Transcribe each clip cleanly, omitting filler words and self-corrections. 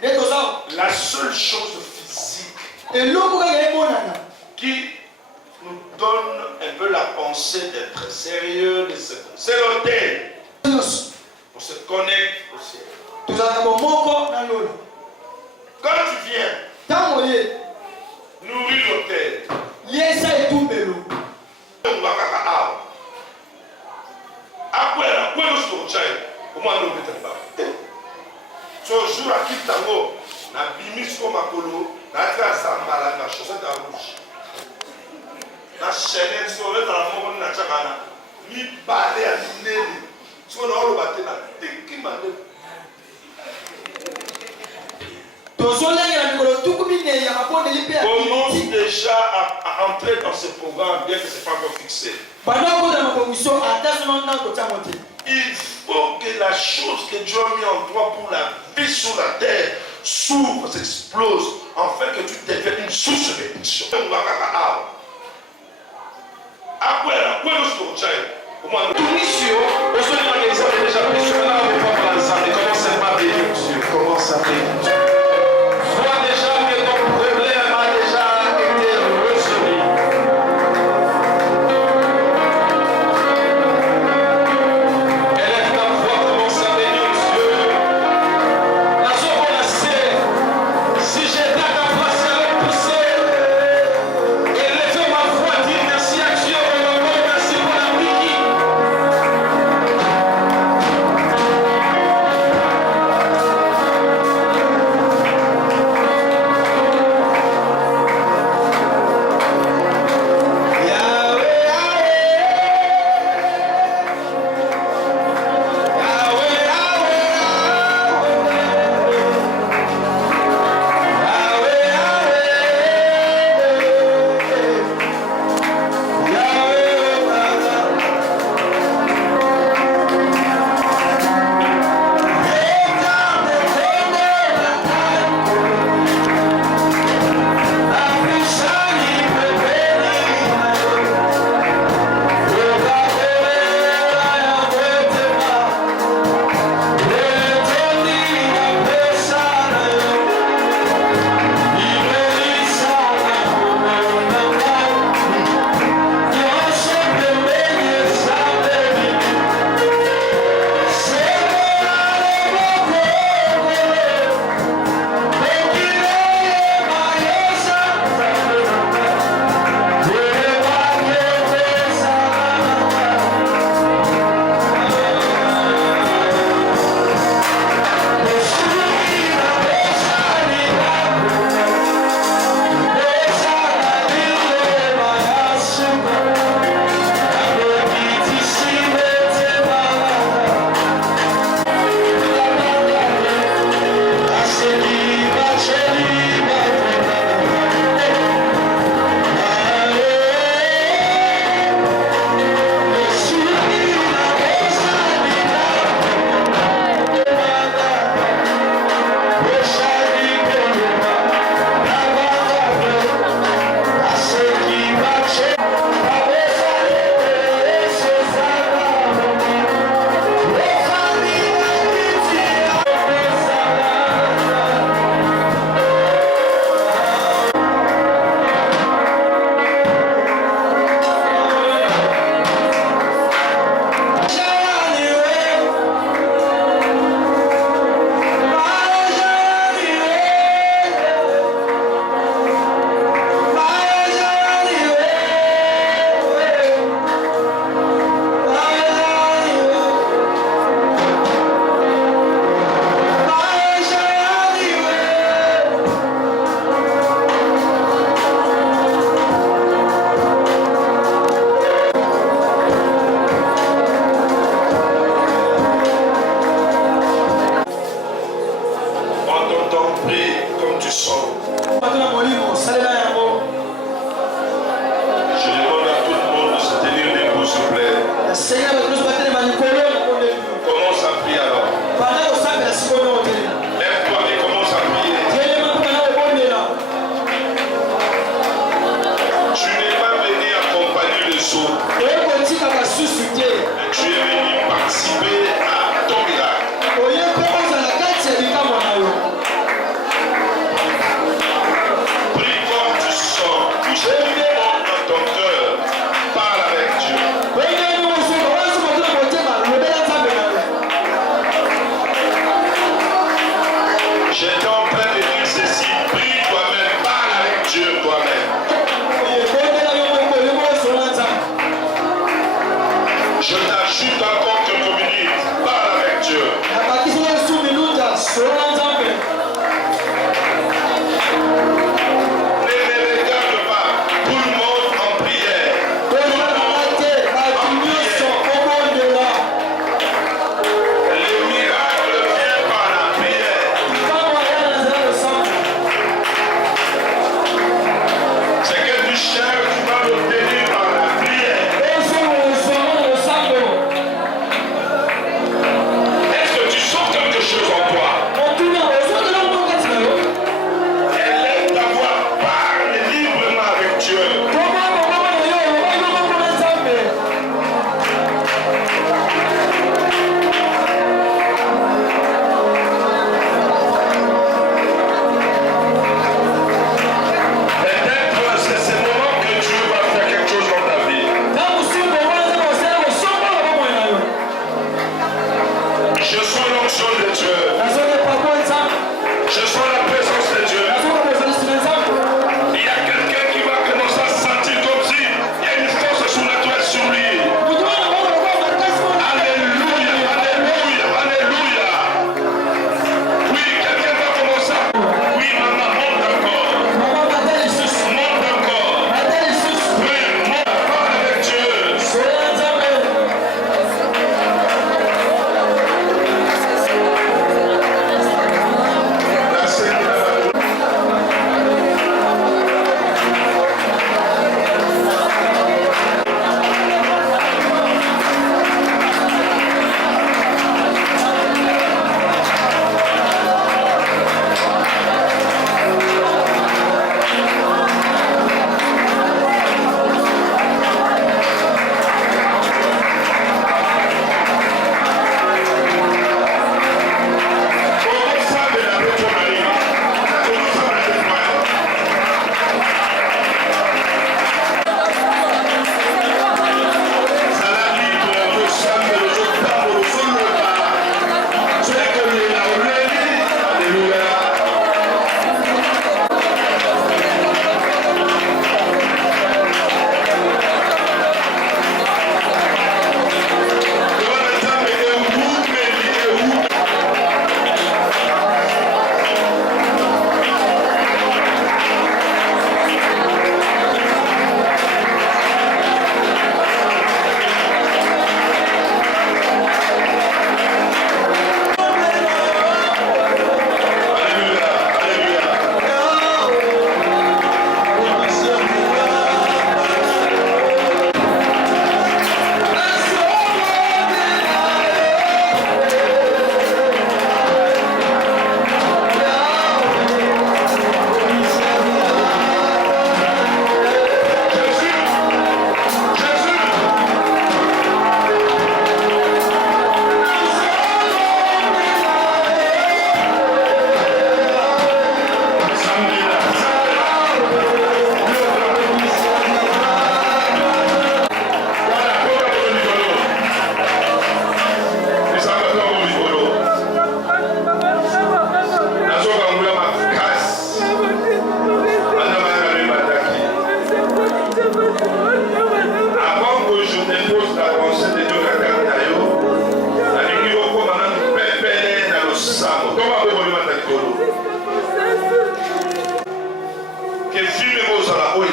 La seule chose physique qui nous donne un peu la pensée d'être sérieux, c'est l'autel. On se connecte au ciel. Quand tu viens nourrir l'autel, ce jour à Kitango, na bimis comme Makolo, na Zambala, na chaussette à rouge. Na chaîne, sur le travail, na Chagana, ni balai à l'inéli. Sur le haut, baté na Tikimane. Commence déjà à entrer dans ce programme, bien que ce n'est pas encore fixé. Il faut que la chose que Dieu a mis en toi pour la vie sur la terre s'ouvre, s'explose, afin que tu deviennes une source de bénédiction. Commence à bénir. Vois déjà que ton problème a déjà été résolu. Élève ta voix, commence à bénir Dieu. La chose qu'on a sait, si j'étais à ta place, j'allais pousser. Élève ma voix, dis merci à Dieu, merci pour la vie.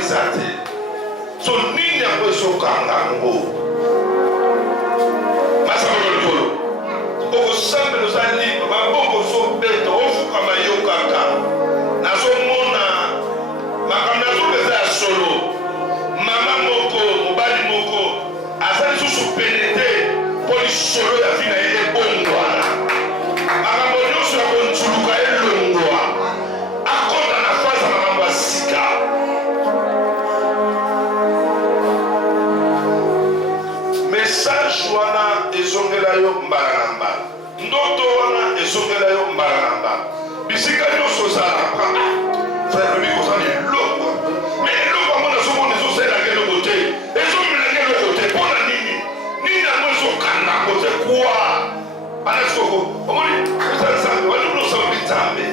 eza te so nini yango ezokanga yango masakolo likolo okosambela oza libre maboko ozobeta ofukama yo kaka nazomona makambo nazopeza ya solo mama moko mobali moko aza lisusu pene te mpo lisolo ya vi na ye ebongwana makambo nyonso ya kontsuluka elongwa akota na faza makambo ya sika message wana ezongela yo mbala na mbala ndoto wana ezongela yo mbala na mbala bisika nyonso ozalaka frère lobi kozala eloko me eloko yango nazomona ezozelaka eloko te ezomelaka eloko te mpona nini yango ezokanga kote kuwa anasikoko omoni eza nzambe walikulosaba bitambe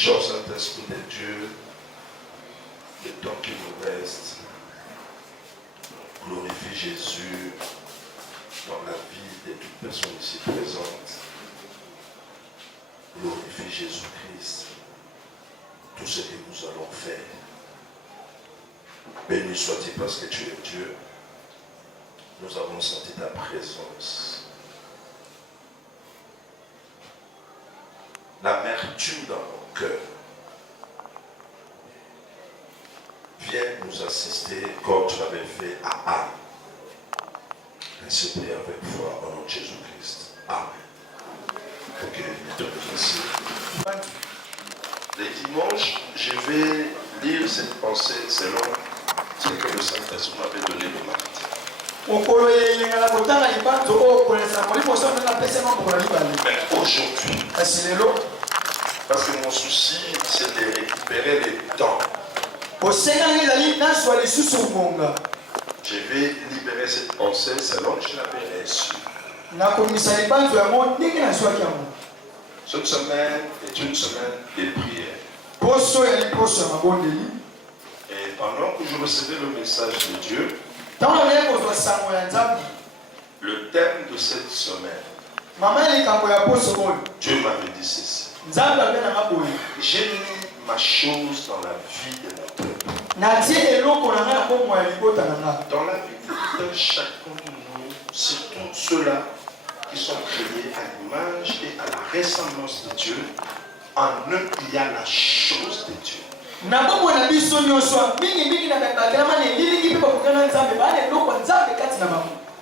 Cher Saint-Esprit de Dieu, le temps qui nous reste, glorifie Jésus dans la vie de toute personne ici présente. Glorifie Jésus-Christ, tout ce que nous allons faire. Béni sois-tu parce que tu es Dieu. Nous avons senti ta présence. L'amertume dans nos cœurs vient nous assister comme tu l'avais fait à Anne. Ainsi prie avec foi au nom de Jésus-Christ. Amen. Ok, merci. Les dimanches, je vais lire cette pensée selon ce que le Saint-Esprit m'avait donné le matin. Mais aujourd'hui, parce que mon souci, c'est de récupérer le temps. Je vais libérer cette pensée selon que je l'avais reçue. Cette semaine est une semaine de prière. Et pendant que je recevais le message de Dieu, le thème de cette semaine, Dieu m'avait dit ceci. J'ai mis ma chose dans la vie de mon peuple. Dans la vie de chacun de nous, surtout ceux-là qui sont créés à l'image et à la ressemblance de Dieu, en eux il y a la chose de Dieu.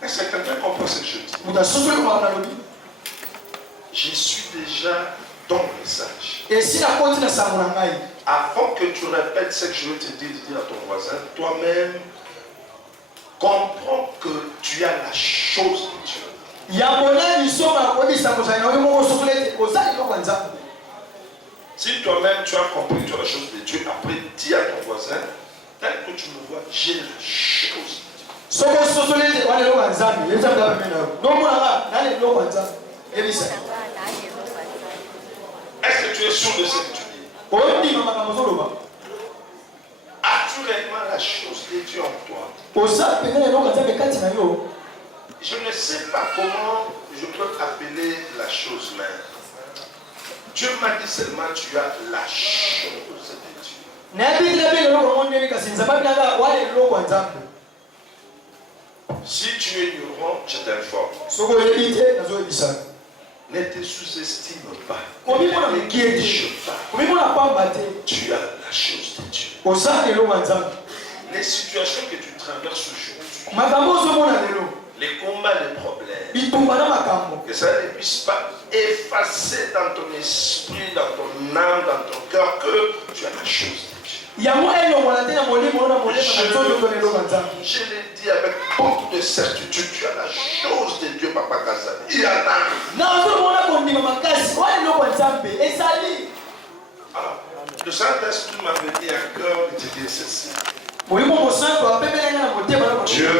Est-ce que quelqu'un comprend ce que je dis? Je suis déjà ton message. Avant que tu répètes ce que je vais te dire, à ton voisin, toi-même, comprends que tu as la chose de Dieu. Si toi-même tu as compris que tu as la chose de Dieu, après dis à ton voisin, tel que tu me vois, j'ai la chose de Dieu. Est-ce que tu es sûr de ce que tu dis? As-tu réellement la chose de Dieu en toi? Je ne sais pas comment je peux appeler la chose même. Dieu m'a dit seulement tu as la chose de Dieu. Si tu es ignorant, je t'informe. Ne te sous-estime pas. Tu as la chose de Dieu. Les situations que tu traverses aujourd'hui, les combats, les problèmes, que ça ne puisse pas effacer dans ton esprit, dans ton âme, dans ton cœur que tu as la chose de Dieu. Je l'ai dit avec beaucoup de certitude, tu as la chose de Dieu, Papa Kazali. Il y en a. Alors, le Saint-Esprit m'avait dit à cœur de te dire ceci. Dieu,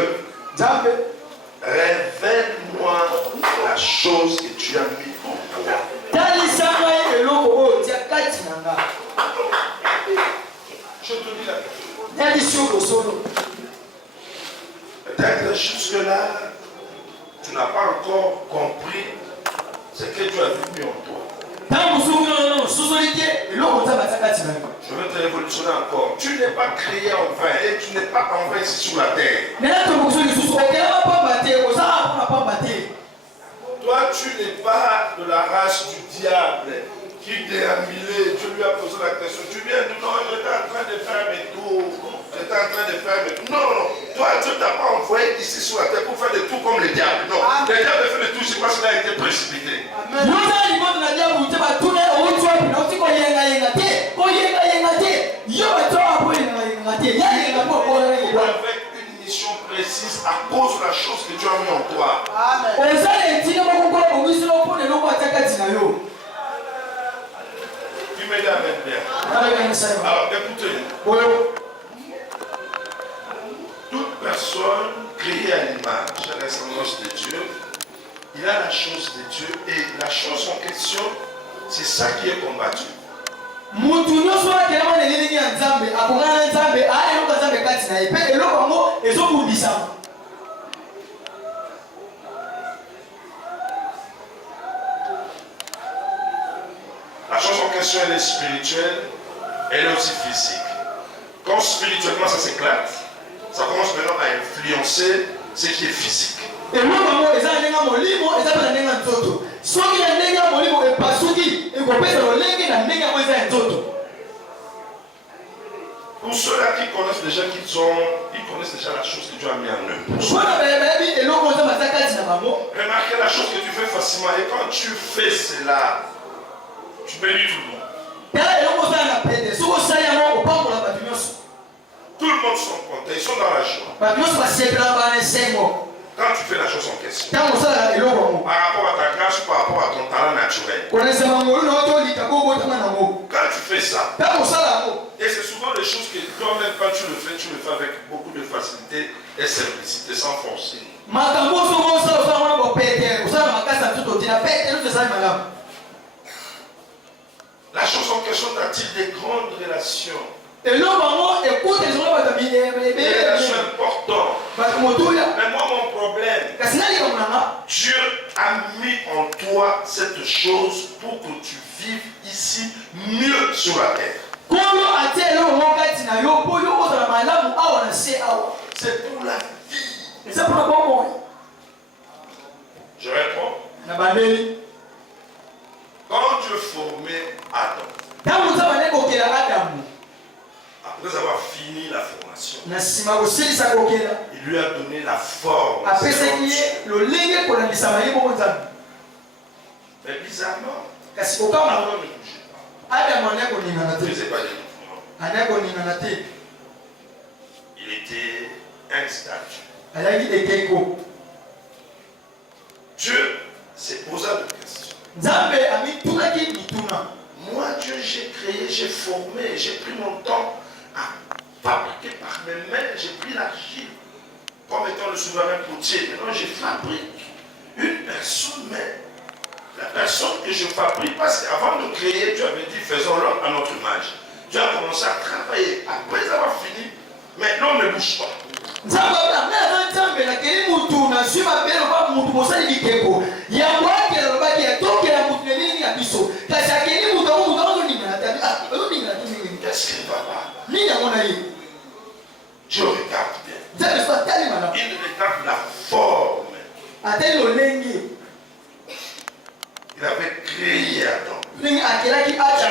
révèle-moi la chose que tu as mis en toi. Je te dis la vérité. Peut-être jusque-là, tu n'as pas encore compris ce que Dieu a mis en toi. Je veux te révolutionner encore. Tu n'es pas créé en vain et tu n'es pas en vain ici sur la terre. Toi, tu n'es pas de la race du diable qui déambulait. Dieu lui a posé la question. Tu viens de non, j'étais en train de faire mes tours. J'étais en train de faire mes tours. Non, non. Toi, Dieu ne t'a pas envoyé ici sur la terre pour faire des tours comme les diables. Non. Le diable fait des tours, c'est parce qu'il a été précipité. Avec une mission précise à cause de la chose que Dieu a mis en toi. Tu m'aides à mettre bien. Alors écoutez. Toute personne créée à l'image, à la ressemblance de Dieu, il a la chose de Dieu et la chose en question, c'est ça qui est combattu. mutu nyonso akelama na elingi ya nzambe akongana na nzambe aya eloko ya nzambe kati na ye mpe eloko yango ezobundisama. La chose en question, elle est spirituelle, elle est aussi physique. Quand spirituellement ça s'éclate, ça commence maintenant à influencer ce qui est physique. Pour ceux-là qui connaissent déjà ils connaissent déjà la chose que Dieu a mis en eux. Remarquez la chose que tu fais facilement et quand tu fais cela, tu bénis tout le monde. Tout le monde sont contents, ils sont dans la joie. Quand tu fais la chose en question, par rapport à ta grâce ou par rapport à ton talent naturel, quand tu fais ça, et c'est souvent les choses que toi-même quand tu le fais avec beaucoup de facilité et simplicité, sans forcer. La chose en question a-t-il des grandes relations? Des relations importantes. Mais moi, mon problème, Dieu a mis en toi cette chose pour que tu vives ici mieux sur la terre. C'est pour la vie. Je réponds. Quand Dieu formait Adam, après avoir fini la formation, il lui a donné la forme. Mais bizarrement, Adam ne bougeait pas. Il ne faisait pas de mouvement. Il était un statue. Dieu s'est posé des questions. Moi, Dieu, j'ai créé, j'ai formé, j'ai pris mon temps à fabriquer par mes mains, j'ai pris l'argile comme étant le souverain potier. Maintenant, je fabrique une personne, mais la personne que je fabrique, parce qu'avant de créer, tu avais dit faisons l'homme à notre image. Tu as commencé à travailler. Après avoir fini, mais l'homme ne bouge pas. Qu'est-ce qu'il va pas? Dieu regarde bien. Il regarde la forme. Il avait créé Adam.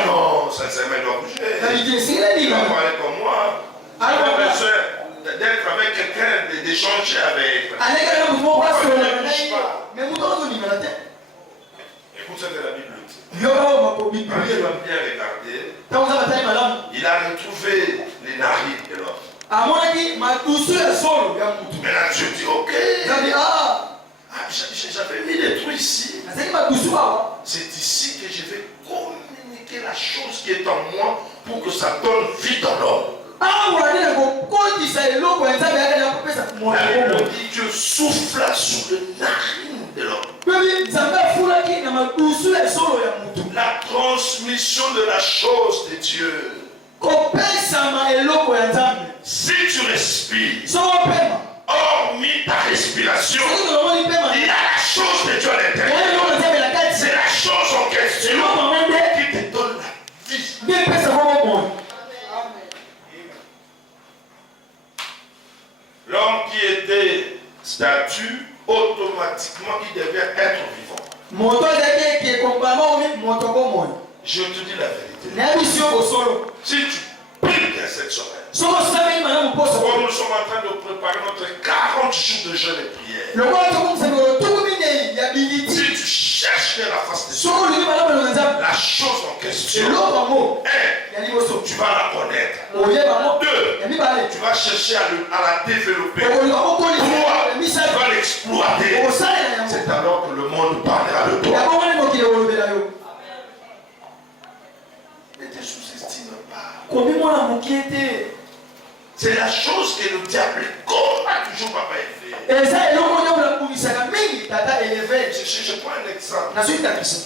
Non, sincèrement, il doit bouger. Il va parler comme moi. J'avais besoin d'être avec quelqu'un, d'échanger avec. Écoute ce que la Bible dit. Il va bien regarder. Il a retrouvé les narines de l'homme. Maintenant Dieu dit ok. J'avais mis des trucs ici. C'est ici que je vais communiquer la chose qui est en moi pour que ça donne vie dans l'homme. La Bible dit Dieu souffla sur les narines de l'homme. La transmission de la chose de Dieu. Si tu respires, hormis ta respiration, il y a la chose de Dieu à l'intérieur. C'est la chose en question qui te donne la vie. L'homme qui était statue, automatiquement il devait être vivant. Je te dis la vérité. Si tu pries cette semaine, comme nous sommes en train de préparer notre 40 jours de jeûne et prière, si tu cherches la face de Dieu, la chose en question, tu vas la connaître. 2, tu vas chercher à la développer. 3, tu vas l'exploiter. C'est alors que le monde parlera de toi. Ne te sous-estime pas. C'est la chose que le diable a toujours pas fait. Je prends un exemple.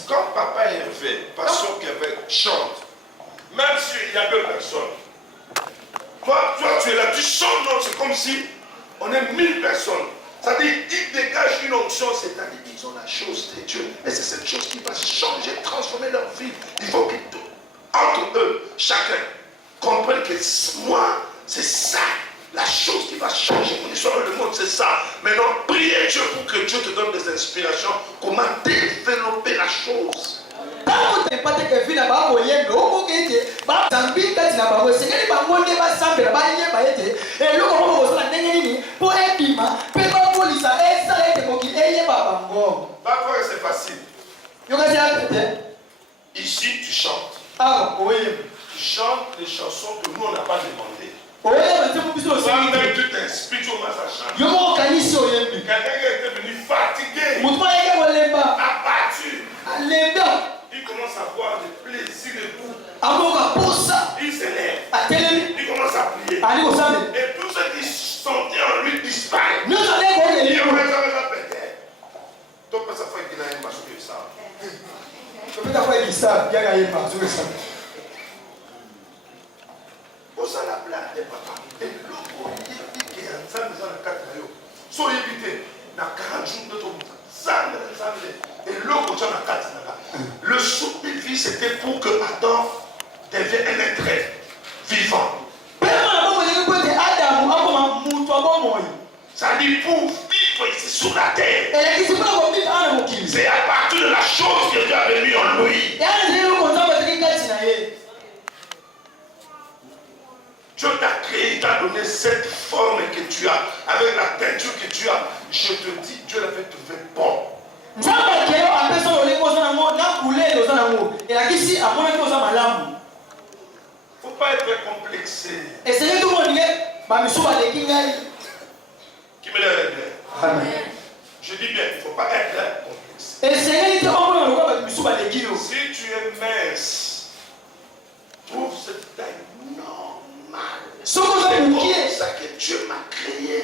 Quand papa est élevé, pasteur Québec chante, même il n'y a 2 personnes. Toi, tu es là, tu chantes, non, c'est comme si on est 1000 personnes. C'est-à-dire, ils dégagent une onction, c'est-à-dire, ils ont la chose de Dieu. Et c'est cette chose qui va changer, transformer leur vie. Il faut qu'ils, entre eux, chacun, comprennent que moi, c'est ça. La chose qui va changer mon histoire dans le monde, c'est ça. Maintenant, priez Dieu pour que Dieu te donne des inspirations. Comment développer la chose. Tango tempate ke vina ba boyendo oko kete ba zambi kati na ba sengeli ba monde ba sambe ba yeba ete e loko mo bo sala ndenge nini po ebima pe ba polisa esa ete ko ki eyeba bango Pas vrai, c'est facile. yo kasi apete Ici, tu chantes. ah oui Tu chantes les chansons que nous, on n'a pas demandé. oui mais c'est pour biso aussi Toi-même, tu t'inspires, tu commences à chanter. yo mo kanisi oyembi Quelqu'un qui était venu fatigué, mutu ayeke kolemba abattu, alemba il commence à avoir des plaisirs et tout. amoka posa Il s'élève, atelemi il commence à prier. ali kosambe Et tout ce qui sentait en lui disparaît. nyonso ndenge Il oyeli aurait jamais la pété. Donc, ça fait qu'il a un marché de ça. topeka kwa ekisa yaka yemba azokesama Pour ça, la blague des papas. Et l'autre, il dit qu'il y a un sang de la carte. So, il évité. Dans 40 jours de ton sang. Et l'autre, tu as la carte. Le soupe de vie, c'était pour que Adam devienne un être vivant. Ça dit pour vivre ici sur la terre. C'est à partir de la chose que Dieu avait mis en lui. Dieu t'a créé, il t'a donné cette forme que tu as, avec la teinture que tu as. Je te dis, Dieu l'avait trouvé bon. Il ne faut pas être complexé. Qui me lève bien. Je dis bien, il ne faut pas être complexé. Si tu es mince, trouve cette taille normale. C'est comme ça que Dieu m'a créé.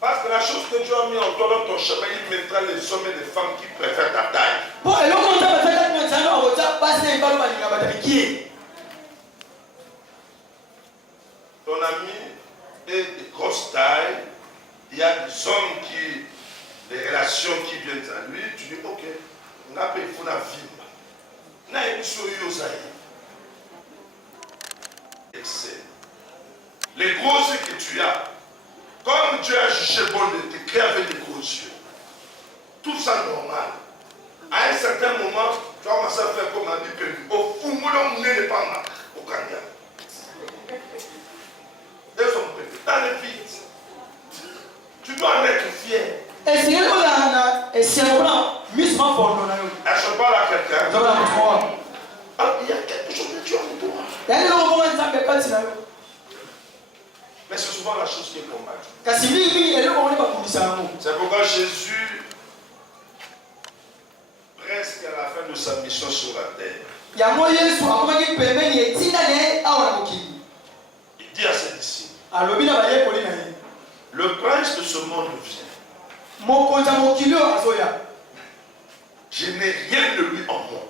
Parce que la chose que Dieu a mis en toi dans ton chemin, il mettra les hommes et les femmes qui préfèrent ta taille. Ton ami est de grosse taille. Il y a des hommes qui, des relations qui viennent à lui. Tu dis, ok, on a payé pour la vie. Les gros yeux que tu as, comme Dieu a jugé bon de te créer avec des gros yeux, tout ça normal. À un certain moment, tu vas commencer à faire comme un bipélu. Au fond, on n'est pas mal au Kenya. Ils sont prêts. Dans les vides, tu dois en être fier. Elle se parle à quelqu'un. Ah, il y a quelque chose de Dieu en toi. Mais c'est souvent la chose qui est combattue. C'est pourquoi Jésus, presque à la fin de sa mission sur la terre, il dit à ses disciples, le prince de ce monde vient. Je n'ai rien de lui en moi.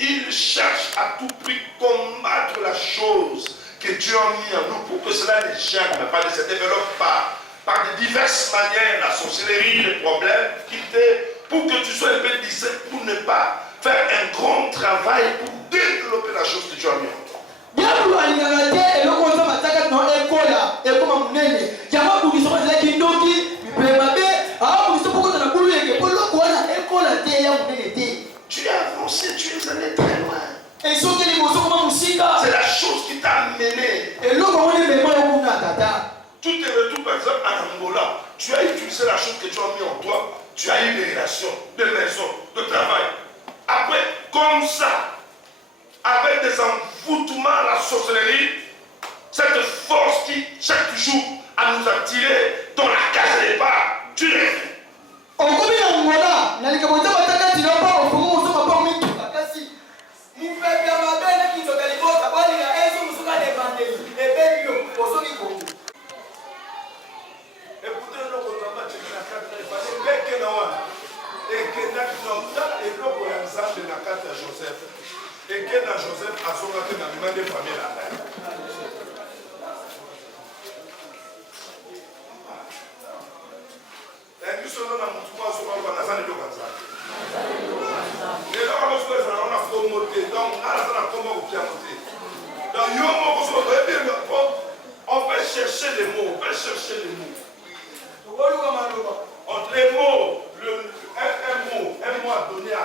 Il cherche à tout prix combattre la chose que Dieu a mis en nous pour que cela ne germe pas, ne se développe pas par de diverses manières, la sorcellerie, les problèmes, pour que tu sois un peu discret, pour ne pas faire un grand travail pour développer la chose que Dieu a mis en toi. Tu es avancé, tu es allé très loin. C'est la chose qui t'a amené. Tout est retour, par exemple, en Angola. Tu as utilisé la chose que tu as mis en toi. Tu as eu des relations, des maisons, de travail. Après, comme ça, avec des envoûtements à la sorcellerie, cette force qui, chaque jour, a nous attiré dans la case des bas, tu l'as fait. Écoutez, ekendaki notala eloko ya nzambe na kati ya Joseph eke na Joseph azongaki na bima nde famille na ngai yangi solo na motu moko azongaka naza na eloko ya nzambe eloko mosuku ezalaka na fomo te donc nga naza na kombo kopia mote donc yo moko so oyebi on peut chercher les mots on peut chercher les mots entre les mots un mot à donner à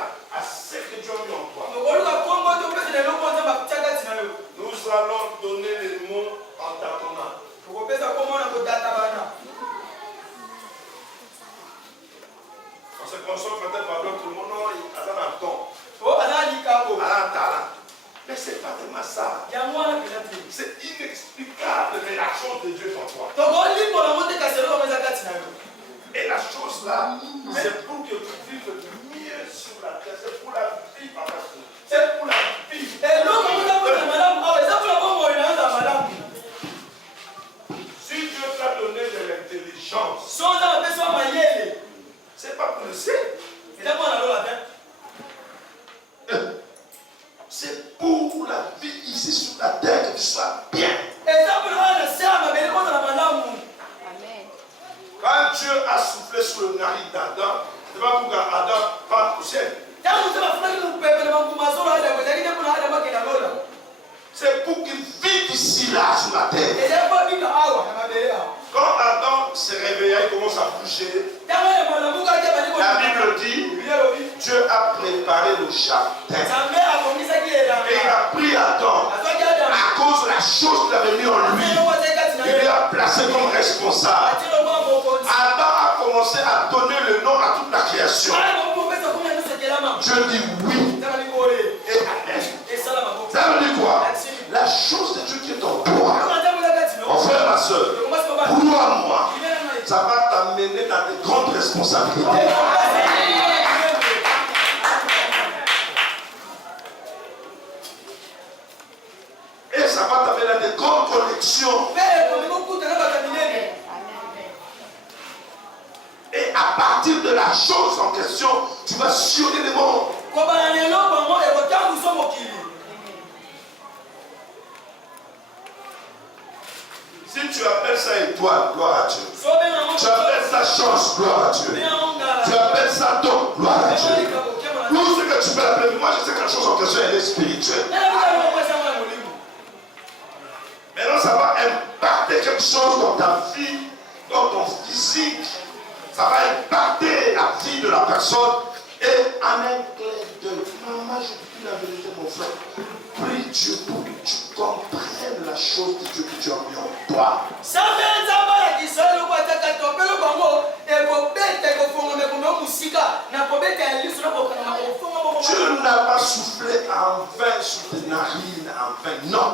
ce que Dieu a mis en toi. Nous allons donner les mots en tâtonnant. On se console peut-être par d'autres mots, non, il y a un ton. Mais ce n'est pas tellement ça. C'est inexplicable, mais la chose de Dieu en toi. Et la chose là, c'est pour que tu vives mieux sur la terre. C'est pour la vie, papa. C'est pour la vie. Si Dieu t'a donné de l'intelligence, c'est pas pour le ciel. C'est pour la vie ici sur la terre que tu sois bien. Quand Dieu a soufflé sur le narine d'Adam, c'est pas pour qu'Adam parte au ciel. C'est pour qu'il vive ici là sur la terre. Quand Adam s'est réveillé, il commence à bouger. La Bible dit, Dieu a préparé le jardin. Et il a pris Adam à cause de la chose qu'il avait mis en lui. Il l'a placé comme responsable. Adam a commencé à donner le nom à toute la création. Dieu dit oui et amen. Ça veut dire quoi? La chose de Dieu qui est en toi, mon frère, ma soeur, crois-moi, ça va t'amener dans de grandes responsabilités. Et ça va t'amener dans de grandes connexions. Et à partir de la chose en question, tu vas sillonner le monde. Si tu appelles ça étoile, gloire à Dieu. Tu appelles ça chance, gloire à Dieu. Tu appelles ça don, gloire à Dieu. Tout ce que tu peux appeler, moi je sais que la chose en question elle est spirituelle. Maintenant ça va impacter quelque chose dans ta vie, dans ton physique. Ça va impacter la vie de la personne. Et en un clair d'œil, maman, je dis la vérité, mon frère. Prie Dieu pour que tu comprennes la chose de Dieu que tu as mis en toi. Dieu n'a pas soufflé en vain sur tes narines, en vain, non.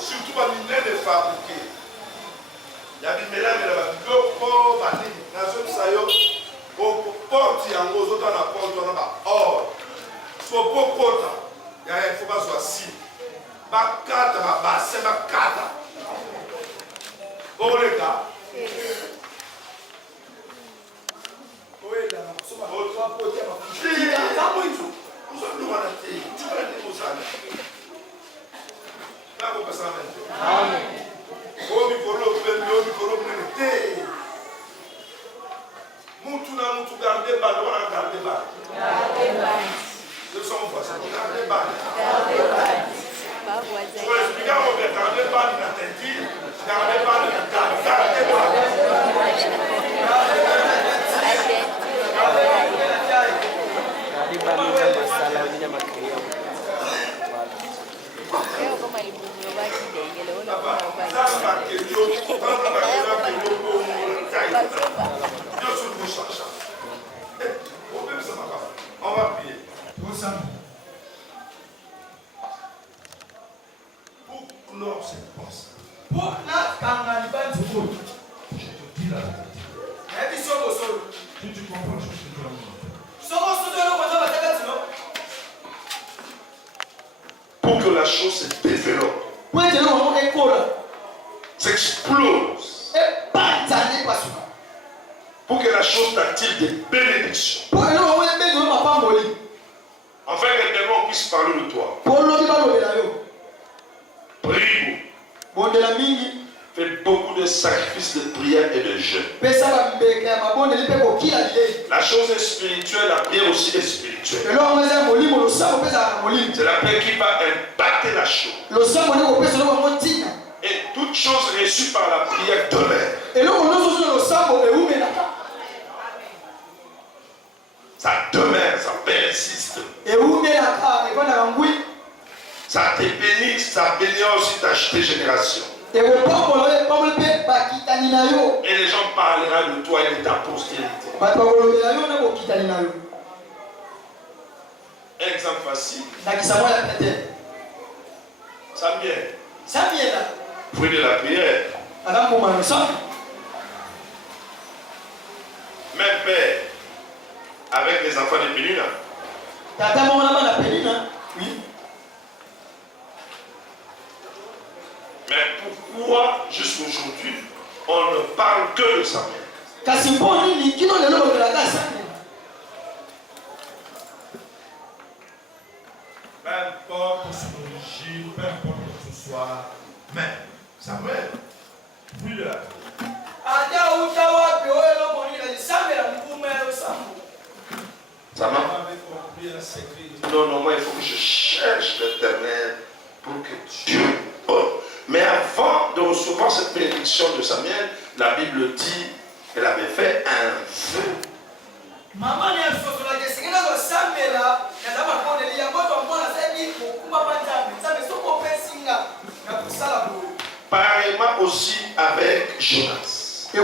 Surtout pas les fabriquer. Il y a des mélanges de la porte yango ozota na porte wana ba or so pokota ya faut pas soit si bakata ba base bakata oleka oela so ba trois pote ba fushia za muito uzo wana te tu vas te usana na ko pesa mento amen o mi kolo mene te mutu na mutu garder balle wana garder balle je sommes voisins garder balle ba voisin je vais expliquer on va garder balle na tenti garder balle na garder Je te dis la vérité. Si tu comprends ce que tu dois dire. Pour que la chose se développe, s'explose, pour que la chose t'attire des bénédictions, afin que les démons puissent parler de toi. Prie beaucoup. Fais beaucoup de sacrifices de prière et de jeûne. La chose est spirituelle, la prière aussi est spirituelle. C'est la prière qui va impacter la chose. Et toute chose reçue par la prière demeure. Ça demeure, ça persiste. Ça te bénit, ça bénit aussi ta génération. Et les gens parleront de toi et de ta postérité. Un exemple facile. Samuel. Fruit de la prière. Même père, avec les enfants de Pénina. Oui. Mais pourquoi jusqu'aujourd'hui on ne parle que de Samuel? Peu importe son origine, peu importe que ce soit, mais Samuel, oui là. Ça m'a non, moi il faut que je cherche l'Éternel pour que Dieu. Mais avant de recevoir cette bénédiction de Samuel, la Bible dit qu'elle avait fait un vœu. Pareillement aussi avec Jonas. Il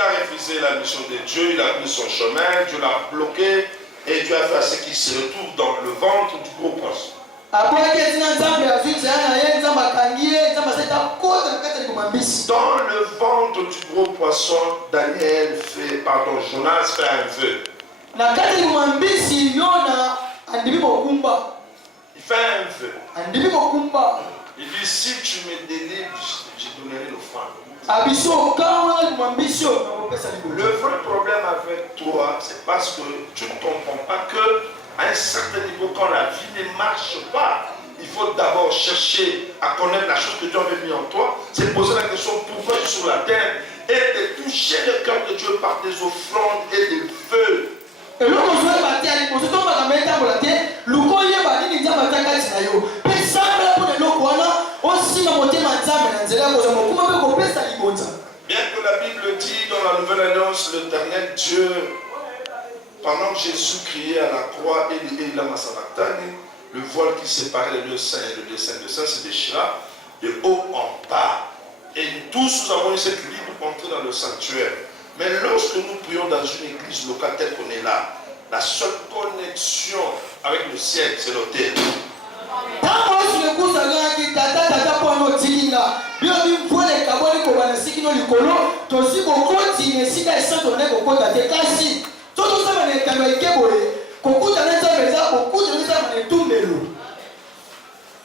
a refusé la mission de Dieu, il a pris son chemin, Dieu l'a bloqué et Dieu a fait à ce qu'il se retrouve dans le ventre du gros poisson. Dans le ventre du gros poisson, Jonas fait un vœu. Il fait un vœu. Il dit, si tu me délivres, je donnerai l'offrande. Le vrai problème avec toi, c'est parce que tu ne comprends pas que à un certain niveau, quand la vie ne marche pas, il faut d'abord chercher à connaître la chose que Dieu avait mis en toi. C'est poser la question pourquoi je suis sur la terre et de toucher le cœur de Dieu par des offrandes et des vœux. Bien que la Bible dit dans la Nouvelle Alliance, l'Éternel Dieu, pendant que Jésus criait à la croix et lama sabachthani, le voile qui séparait le lieu saint et le lieu saint de saint se déchira de haut en bas. Et tous nous avons eu cette libre entrée dans le sanctuaire. Mais lorsque nous prions dans une église locale telle qu'on est là, la seule connexion avec le ciel, c'est l'autel.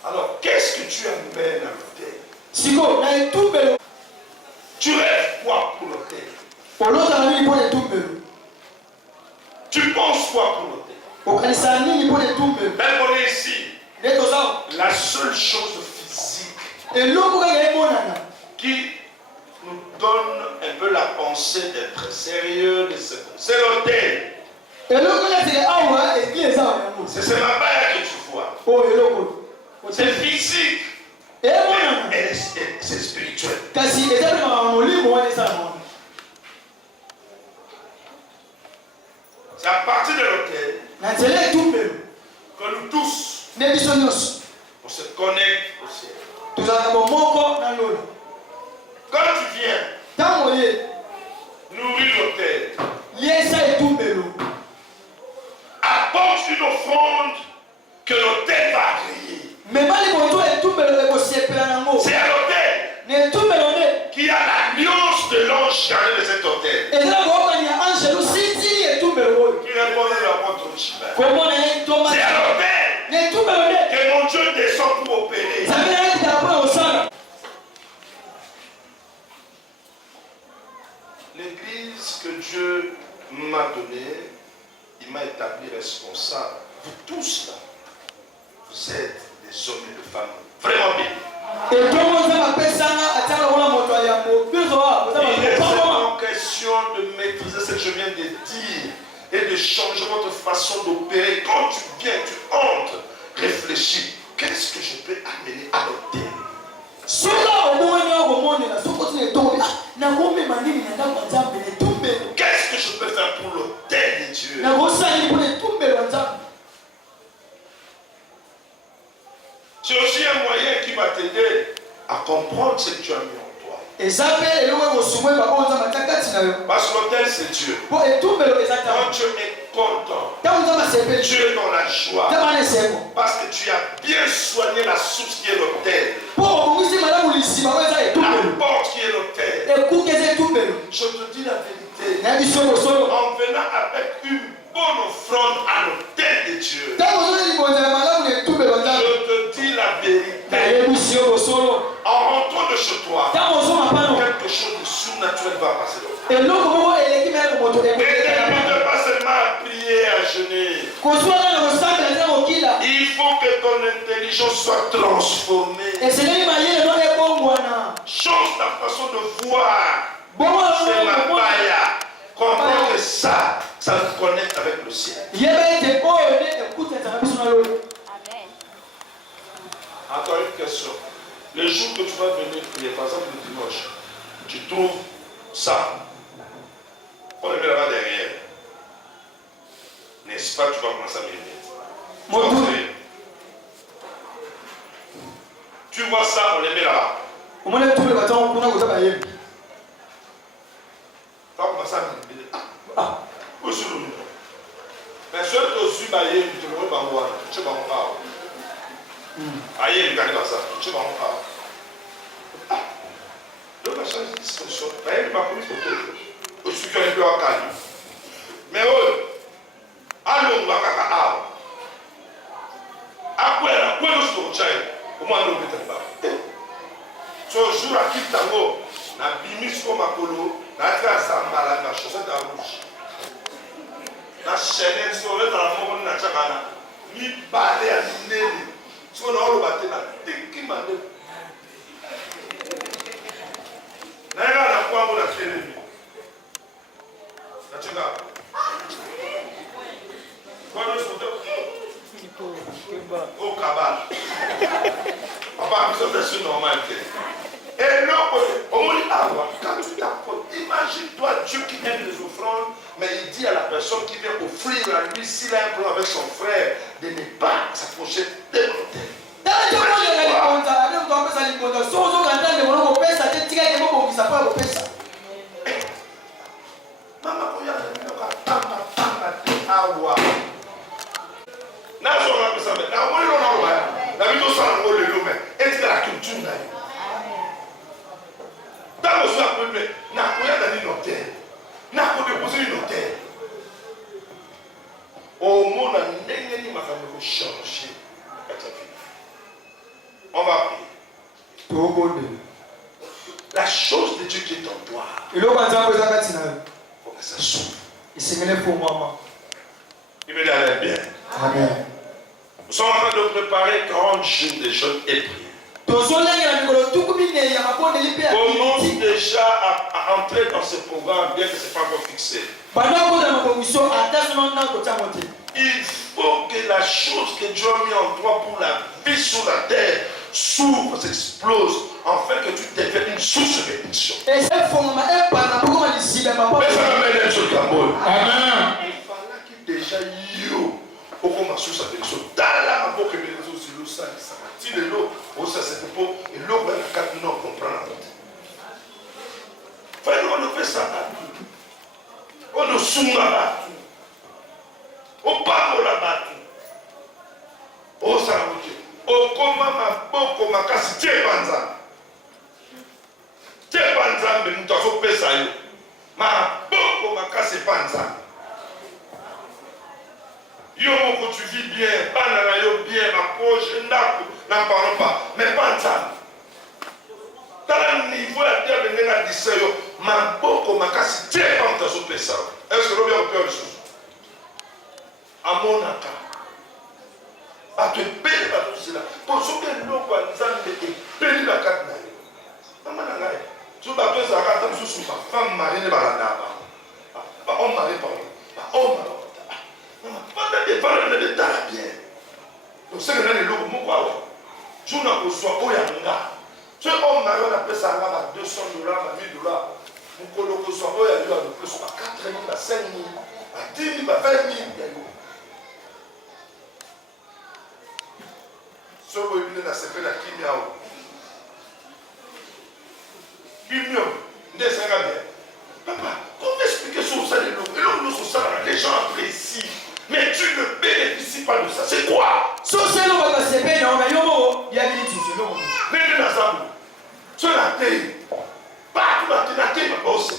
Alors, qu'est-ce que tu amènes à l'autel? Tu rêves quoi pour l'autel? Tu penses quoi pour l'autel? Même on est ici. La seule chose physique qui nous donne un peu la pensée d'être sérieux, c'est l'autel. C'est ce mabaya que tu vois. C'est physique. Mais c'est spirituel. C'est à partir de l'autel que nous tous on se connecte au ciel. Quand tu viens nourrir l'autel, apporte une offrande que l'autel va agréer. C'est à C'est à l'autel que mon Dieu descend pour opérer. L'église que Dieu m'a donnée, il m'a établi responsable. Vous tous là, vous êtes des hommes et des femmes vraiment bénis. Il est vraiment question de maîtriser ce que je viens de dire et de changer votre façon d'opérer. Quand tu viens, tu entres, réfléchis. Qu'est-ce que je peux amener à l'autel? Qu'est-ce que je peux faire pour l'autel de Dieu? C'est aussi un moyen qui va t'aider à comprendre ce que tu as mis en toi. Parce que l'autel, c'est Dieu. Quand Dieu est content, Dieu est dans la joie. Parce que tu as bien soigné la source qui est l'autel. La porte qui est l'autel. Je te dis la vérité. En venant avec une bonne offrande à l'autel de Dieu, je te dis la vérité. En rentrant de chez toi, quelque chose de surnaturel va passer. Et ne pas seulement à prier, à jeûner. Il faut que ton intelligence soit transformée. Change ta façon de voir. C'est ma paille. Comprends que ça nous connecte avec le ciel. Encore une question. Le jour que tu vas venir prier, par exemple le dimanche, tu trouves ça. On le met là-bas derrière. N'est-ce pas, tu vas commencer à méditer. Tu vois ça, on le met là-bas. Tu vas commencer à méditer. Où est-ce que nous? Mais ceux qui sont baillés, tu ne peux pas voir. Tu vas en parler. Aïe, regarde ça. Tu vas en parler. Le machin, c'est une chose. Aïe, il m'a commis ce que je suis un peu à calme. Mais oh, allons, on va faire après, nous sommes au moins nous mettons. Ce jour à Kitango, na bimis comme à Polo, na Kazambala, na chaussette à rouge. Na chaîne, sur le drapeau, na Chagana, ni balé à Nélé. Si on a le bâté, na Tiki Mane. Na quoi, on a fait le mieux. Na Chagana. Quoi, nous sommes au cabal. Papa, nous sommes sur normalité. Et non, on dit, quand tu t'apportes, imagine-toi Dieu qui aime les offrandes, mais il dit à la personne qui vient offrir à lui, s'il a un problème avec son frère, de ne pas s'approcher de l'autel. On va prier. La chose de Dieu qui est en toi, il faut que ça s'ouvre. Il me dit bien. Amen. Nous sommes en train de préparer 40 jours de jeûne et prière. Commence déjà à entrer dans ce programme, bien que ce n'est pas encore fixé. Il faut que la chose que Dieu a mis en toi pour la vie sur la terre s'ouvre, s'explose, afin que tu deviennes une source de bénédiction. Mais ça m'amène sur le Cameroun. Amen. Il fallait qu'il déjà yo au comme source de bénédiction. Dans la boque de bénédiction, c'est l'eau ça, ça tire de l'eau, ça c'est pour et l'eau va la 4 non comprendre. On ne fait ça partout. On ne soummet partout. On parle là-bas. On s'en va. On commence beaucoup ma casse. Tiens, Banza. Tiens, Banza, mais nous t'avons fait ça. Ma beaucoup ma casse Banza. Yo moko tu vis bien, pas na yo bien, ma proche, n'en parlons pas, mais pas en ça. Dans le niveau à terre de Néna Dissayo, ma boko, ma casse, tiens, pas en ta ça. Est-ce que l'on vient au cœur de choses? À mon aka. À te payer par tout cela. Pour ce que l'on voit, nous avons été payés la carte. Maman n'a pas. Tu vas te faire un peu sur ma femme mariée de Baranaba. On marie par on marie. Pas de valeurs de l'État bien. Donc c'est que l'on est là, mon quoi. Je n'ai pas besoin de Oyanga. Tu es homme marié, on appelle ça à $200, à $1000. Mon colo que soit Oyanga, on peut soit à 4 000, à 5 000, à 10 000, à 20 000. Ce que vous venez de la Kimiao. Kimio, n'est-ce pas bien? Papa, comment expliquer sur ça les lots? Et là, nous sommes ça, les gens apprécient. Mais tu ne bénéficies pas de ça. C'est quoi? So c'est le moment de se payer, non, mais yomo, il y a des tissus, non. Mais les nazabou, tu l'as payé. Pas tout la télé, ma bosse.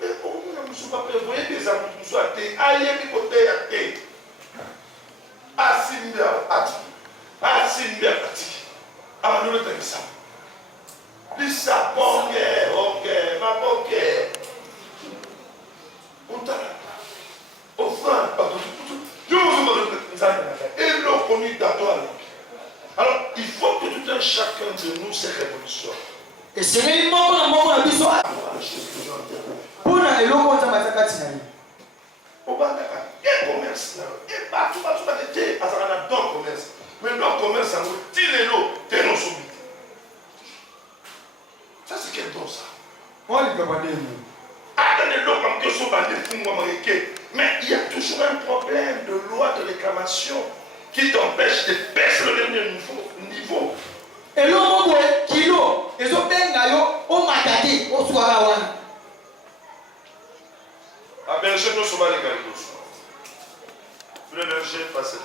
Mais pourquoi nous ne sommes pas prévoyés des amis qui nous soient athées? Aïe, qui côté athée. Asimbia ati. Asimbia ati. Amano le temps. Lisa, ok, ma poké. Alors, il faut que tout un chacun de nous se révolutionne. Et c'est réellement pour le moment la mission. Pour la et l'eau, on va faire Katinani. Au bas de commerce, et partout, il y a deux commerces. Mais le commerce, ça nous dit les lots, t'es non soumis. Ça, c'est quel don ça? On ne peut pas dire. Attendez l'eau comme que ce bandit pour moi, mais il y a toujours un problème de loi de réclamation qui t'empêche de baisser le dernier niveau. Et l'homme kilo, et so bengayo, on m'a gâté, on soit là. Ah bien, je ne sais pas les gars. Le berger passé.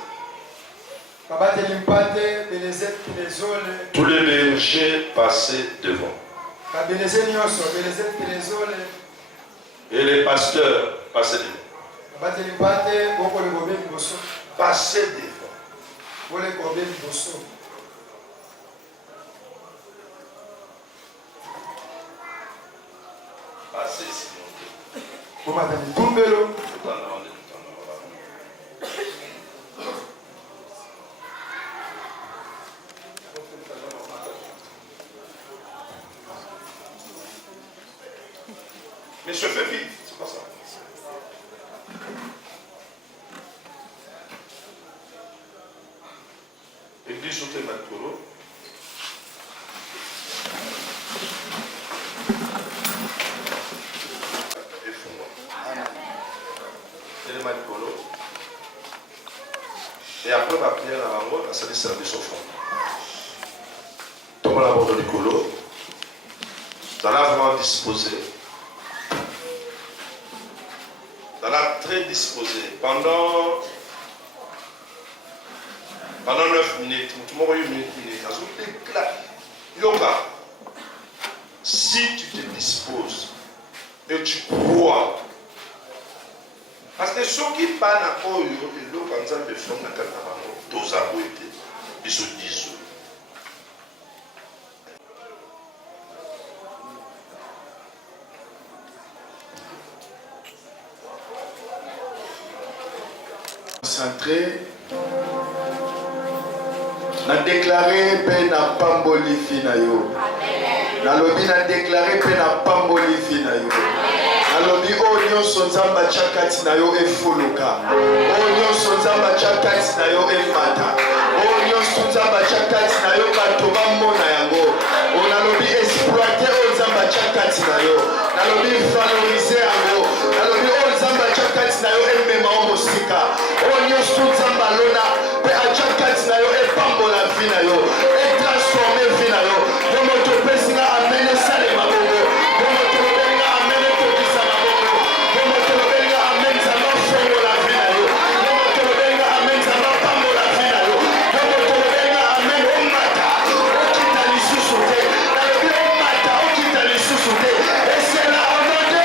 Tous les bergers passaient devant. Et les pasteurs passaient devant. Passaient devant. Passaient ici. Mais je fais vite, c'est pas ça. Église sur tes matouros. Et fond. Et les matouros. Et après, ma prière à la mort, ça dit service au fond. Tombe la mort de l'écolo. Ça l'a vraiment disposé. Très disposé. Pendant 9 minutes, si tu te disposes et tu crois, parce que ceux qui parlent à Oyo, et l'eau quand ça me fait un canard, tous à côté, ils se disent. Concentré, na déclaré pe na pamboli fina yo. Na lobi na déclaré pe na pamboli fina yo. Na lobi o nyonso nzamba chakati na yo efuluka. O nyonso nzamba chakati na yo emata. O nyonso nzamba chakati na yo bato bamona yango. O na lobi exploiter o nzamba chakati na yo. Na lobi valoriser yango. Na lobi o nzamba chakati na yo emema o mosika. O nyonso nzamba lona pe achakati na yo epambola vi na yo. E transformer vi na yo. Yomo to pesinga amene sale mabongo. Yomo to benga amene tokisa mabongo. Yomo to benga amene zama fongo la vi na yo. Yomo to benga amene zama pambola vi na yo. Yomo to benga amene omata. Okita lisusu te. Na lobi omata okita lisusu te. Et c'est là au nom de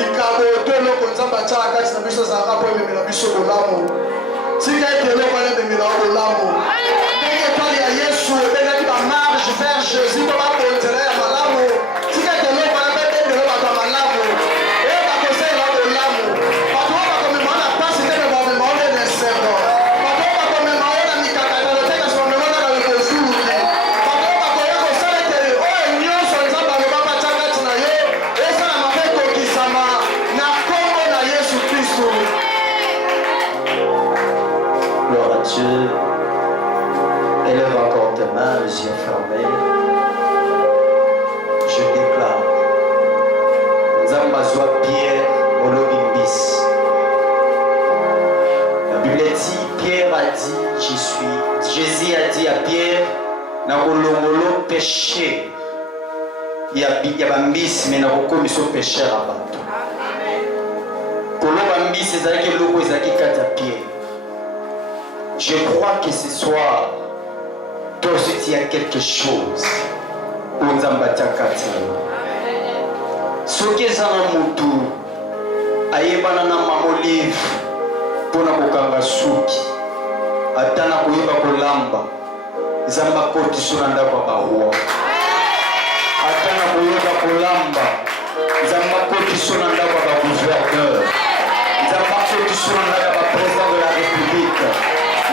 likabo to eloko nzambe atiaka kati na biso ezalaka mpo ememela biso bolamu tika ete eloko wana ememela bolamu ndenge etwali ya yesu ebengaki bamarge vers jésus mpo babonzela ya malamu tika ete eloko wana bebendela bato ya malamu oyo bakosalela bolamu bato oyo bakomema na pasi te me bamema oyo na esengo bato oyo bakomema oyo na mikakatano te kasi bamema na bakozuluki bato oyo bakoya kosala ete oyo nyonso nzambe alobaka tia kati na yo esalama mpe ekokisama na kombo na yesu kristo. Gloire à Dieu. Élève encore tes mains, les yeux fermés. Je déclare. Nzamba zwa Pierre Olobimbis. La Bible dit, Pierre a dit, Jésus a dit à Pierre, na kolongolo péché. Il y a bambis, mais na kokomiso péché à bato. Koloba mbisi ezalaki eloko ezalaki kati ya Pierre. Je crois que ce soir, toi aussi tu as quelque chose. Onzambata kati. Soki eza na mutu ayebana na mamolive mpona kokanga suki ata na koyeba kolamba nzambe akotiso na ndako ya baroi ata na koyeba kolamba nzambe akotiso na ndako ya bagouverneur nzambe akotiso na ndako ya baprésident de la république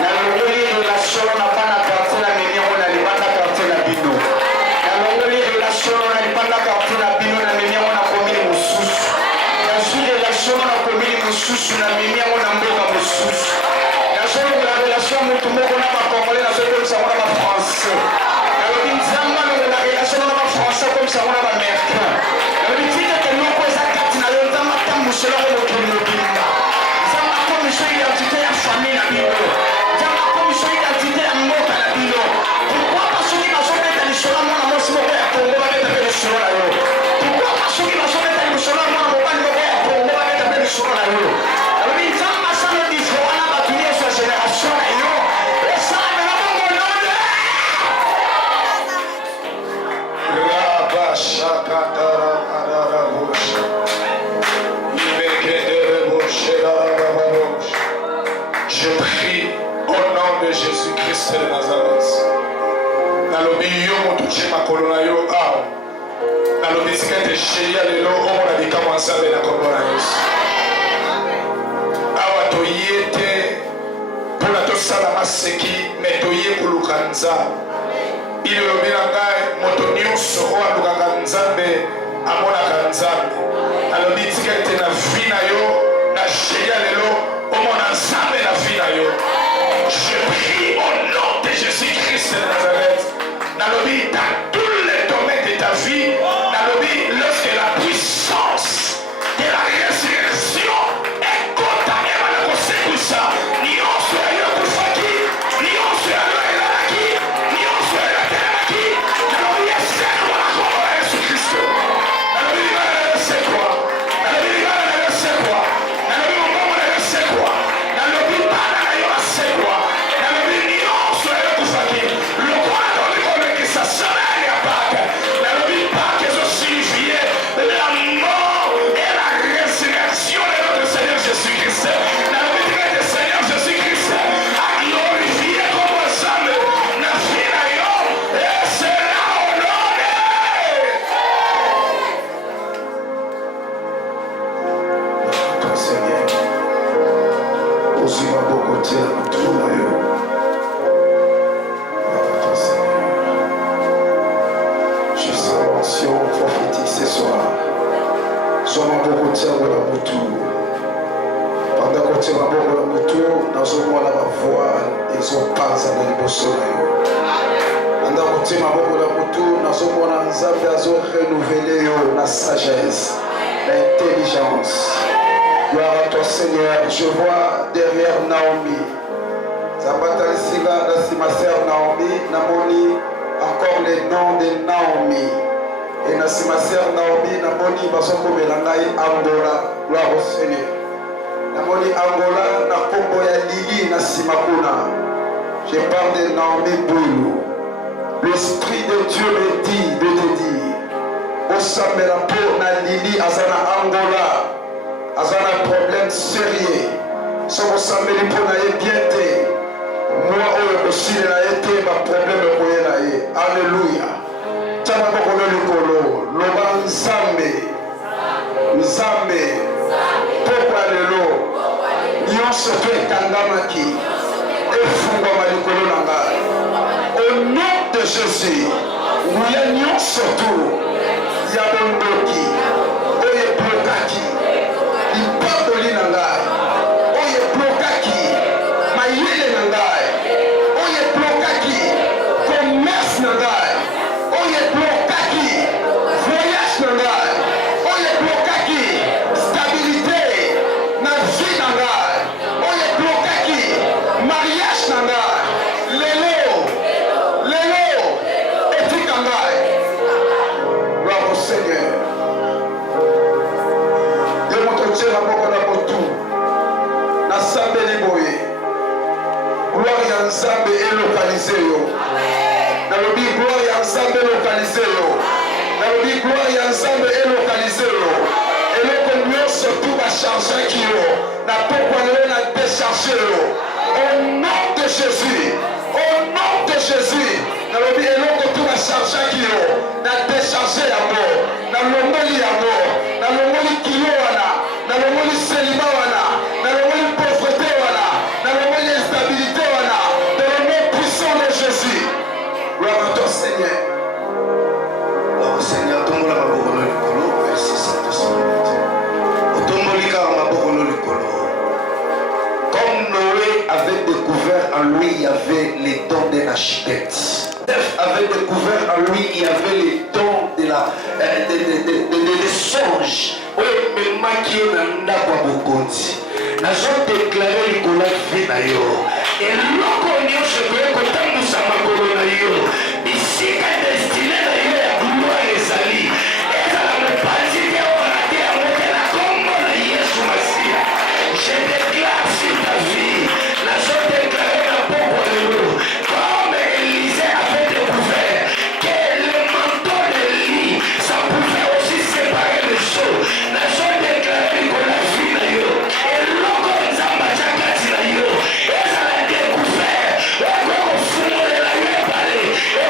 na longoli relation na bana quartier na memiango na libanda quartier na bino na longoli relation na libanda quartier na bino na memiango na komini mosusu na zwi relation na komini mosusu na memiango na mboka mosusu na zolongola relation motu moko na bakongole na zokomisa ngo na bafrançais nalobi nzambe alongola relation na bafrançais komisa ngo na baaméricain nalobi tikeke moko eza kati na yo nzambe atambuselako mokili mobimba nzambe akomiso identité ya famille na bino nzambe akomiso identité ya mboka na bino pourkui basoki bazobeta lisolo mwana mwasi moko ya kongo babeta mpe lisolo na yo pourkui basoki bazobeta lisolo ya mwana mobali moko ya kongo babeta mpe lisolo na yo alobi nzambe asala différent na bato nyonso ya génération na yo esalamela bongo none Je prie au nom de Jésus-Christ de Nazareth. Nalobi yo motuche makolo na yo awa. Nalobi sikete sheria lelo omona bikamo nzambe na kombo na Yesu. Awa toye te mpona tosala maseki me toye koluka nzambe. Ili lobi na ngai moto nyonso oyo alukaka nzambe amonaka nzambe. Nalobi tikete na vi na yo na sheria lelo omona nzambe na vi na yo. Je prie au nom de Jésus-Christ de Nazareth. Nalobi dans tous les domaines de ta vie, Nalobi lorsque la puissance de la résurrection est condamnée à la conséquence, ni on se réunit, ni on se réunit, ni on se réunit, Nalobi c'est quoi la gloire de Jésus-Christ. Nalobi c'est quoi? Nalobi c'est quoi? Nalobi c'est quoi? Nalobi c'est quoi? Nalobi ni on se réunit, le roi de sa semaine à Pâques. Nalobi Pâques ont signifié la mort et la résurrection de notre Seigneur Jésus-Christ. Nalobi que le Seigneur Jésus-Christ a glorifié comme ensemble na vie na yo et sera honoré. Ton Seigneur, ozima bokotia mutu na yo. Ton Seigneur, je sens l'onction prophétique ce soir. Zoma bokotia la mutu. Pendant kotia maboko la mutu, nazomona bavoile ezopanza na liboso na yo. Pendant kotia maboko la mutu, nazomona nzambe azo renouveler yo na sagesse, na intelligence. Gloire à toi Seigneur, je vois derrière Naomi. Zabata Siga, ma sœur Naomi, Namoni, encore les noms de Naomi. Et ma sœur Naomi, Namoni, Basoko Melangai, Angola, gloire au Seigneur. Namoni Angola, Nakombo ya Lili, Nasimakuna. Je parle de Naomi Boulou. L'Esprit de Dieu me dit de te dire, Osamela Po na Lili, Azana Angola. aza na problème sérieux soki osambeli mpo na ye bien te mwa oyo kosilela ye te baproblème ekoye na ye. Alleluya. tia maboko no likolo loba nzambe nzambe pokwa lelo nyonso to ekangamaki efungwama likolo na ngai au nom de Jésus. Nguya nyonso tu ya bondoki oyo eblokaki lipamboli na ngai oyo eblokaki mayele na ngai oyo eblokaki commerce na ngai oyo eblokaki voyage na ngai oyo eblokaki stabilité na vie na ngai oyo eblokaki mariage na ngai lelo etika ngai. Gloire au Seigneur. Ye moto tie na moko na botu nasambeli boye gloire ya nzambe elokalize yo. Nalobi gloire ya nzambe elokalize yo. Nalobi gloire ya nzambe elokalize yo. Eloko nyonso tu bachargaki yo na pokwa lelo na décharge yo au nom de Jésus. Au nom de Jésus. Nalobi eloko tu bachargaki yo na décharge yango nalongoli yango nalongoli kilo wana nalongoli seliba wana nalongoli pauvreté wana nalongoli instabilité wana dans le nom puissant de Jésus. Gloire à toi Seigneur. Oh Seigneur, tombola maboko no likolo. Merci Saint-Esprit. Otomboli kaka maboko no likolo. Comme Noé avait découvert en lui, il y avait les dons d'un architecte. Joseph avait découvert en lui, il y avait les dons des songes. Oui, mais qui est dans la bokondi. Nous avons déclaré le collègue Finayo. Et l'occasion se fait que tant nous sommes colonayo. Ici, la destinée de la gloire est allée. Et ça ne pas dit qu'on a dit à monter la combo de Jésus Messia. Je déclare sur ta vie. Nous avons déclaré la bombe de l'eau. Comme Élisée avait découvert que le manteau de lit, ça pouvait aussi séparer les choses. Nous avons déclaré que la vie n'a eu. Et l'autre, nous avons découvert. Et ça l'a découvert. Et qu'on fout de la gueule parler. Et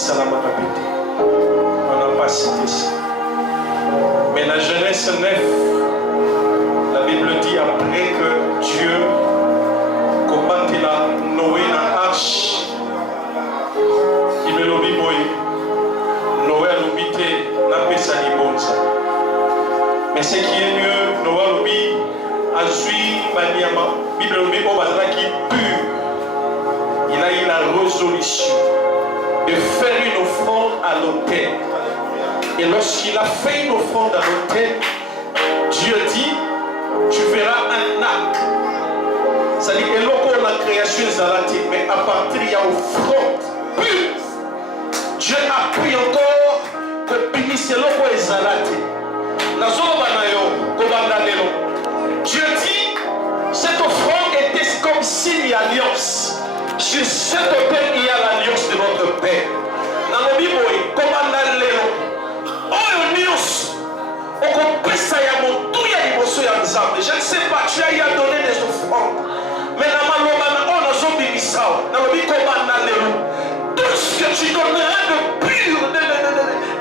Salama Kapité. On n'a pas cité ça. Mais la Genèse 9, la Bible dit après que Dieu combattit la Noé dans l'arche, il me l'a dit, Noé a l'obité, n'a pas ça ni bon ça. Mais ce qui est mieux, Noé a l'obité, a suivi Baniama, Bible l'a dit, qui est pur. Il a eu la résolution de faire une offrande à l'autel. Et lorsqu'il a fait une offrande à l'autel, Dieu dit, tu feras un acte. C'est-à-dire que la création est arrêtée, mais à partir il y a offrande pure. Dieu a pris encore que finisse l'eau est arrêtée. Dieu dit, cette offrande était comme signe d'alliance. Sur cet autel, il y a l'alliance de notre Père. Dans le Bible, comme on a l'élo, je ne sais pas, tu as y a donné des offrandes. Mais tout ce que tu donneras de pur,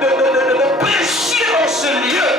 de précieux en ce lieu,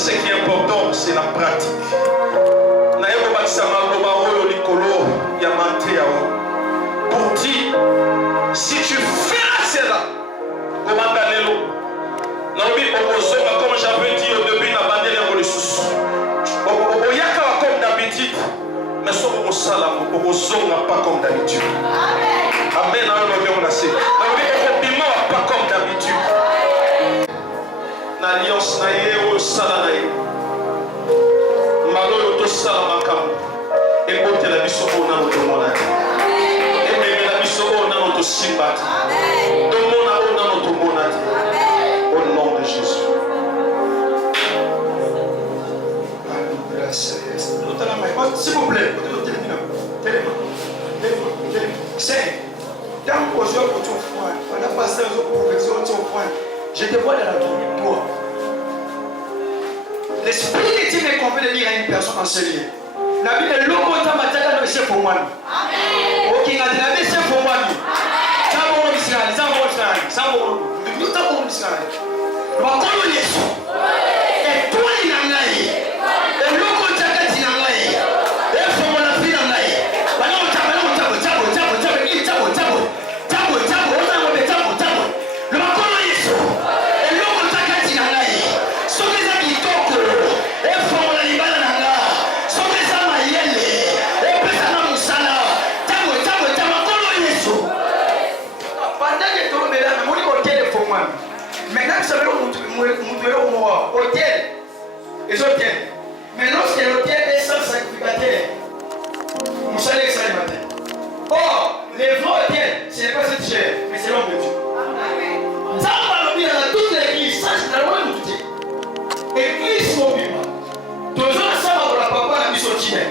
ce qui est important, c'est la pratique. Pour dire, si tu feras cela, comme j'avais dit au début, comme d'habitude, mais pas comme d'habitude. Amen. Pas comme d'habitude. L'alliance naïe au salanaï. Malo to salamakam. Et côté la bisobo na notre monade. Et même la bisobo na notre sibat. Domona na notre monade. Au nom de Jésus. S'il vous plaît, c'est dans le jour où tu vois, on a passé aux professions, tu vois, je te vois dans la vie, toi. L'esprit de Dieu me convient de dire à une personne en ce lieu. La Bible est l'homme qui a chef pour moi. Ok, il a dit chef pour moi. Ça va au Israël, ça va au Israël, ça va au Israël. On va connaître Jésus. Et toi, il en a eu. Et l'homme qui a dit il en a eu. Et pour moi, la fille en a eu. Maintenant, vous savez, hôtel, les hôtels. Mais lorsque l'hôtel est sans sacrificateur, vous savez ça le matin. Or, les vrais hôtels, ce n'est pas cette chair, mais c'est l'homme de Dieu. Ça, on va le dire dans toute l'église, ça c'est la loi de Dieu. Église mobile. Toujours ça, on va pas la mise au Chine.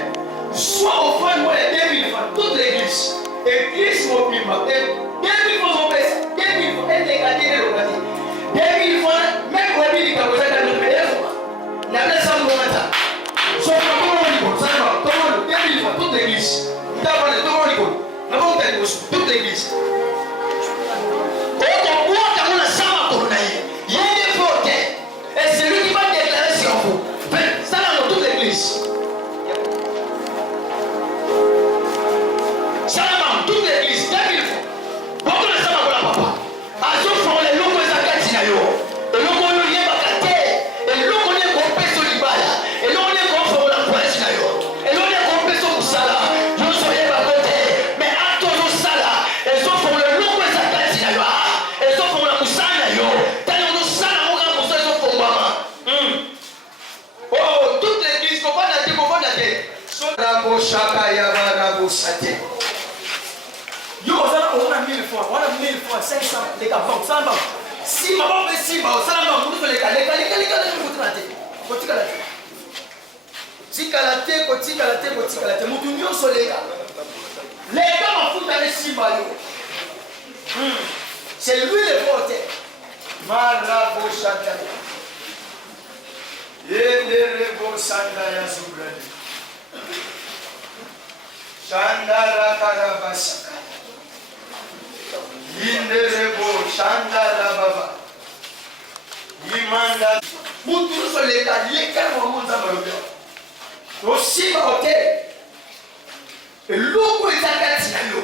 Soit offrande, moi, les 2000 francs, toute l'église. Église mobile. Et l'église. Toute l'église. Et c'est lui qui va déclarer sur vous. Ça dans toute l'église. Ça dans toute l'église. 2000 fois. Pourquoi le ça va papa? À ce fond, les locaux zakati na yo. Et locaux yo yé bakate. Et locaux yé compé sur l'ibala. Et locaux yé compé sur la pointe na yo. Et locaux yé compé sur le sala. Yo soyez bakote. Mais à tous les sala. Et ce fond, les locaux zakati na yo. Et ce fond, la moussana yo. Tellement de sala, on a moussé sur fond maman. Oh, toute l'église, comment on a dit, comment on a dit. Rabo shaka yaba rabo sate. Yo, on a 1000 fois, 500, les gars, 100 bancs. Si maman fait 6 bancs, 100 bancs, vous les gars, c'est lui le porteur. Marabo shaka. Yenderebo sandaya zubrani. Shandara karabasaka. Yenderebo shandara baba. Yimanda. Mutu so leka mo monza malobia. Aussi ba hotel. Eloko ezakati na yo.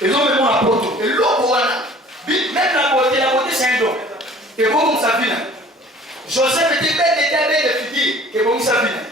Eloko mo apoto. Eloko wana. Même la beauté c'est un don. Et bon, ça vient. Joseph était belle de figure. Et bon, ça vient.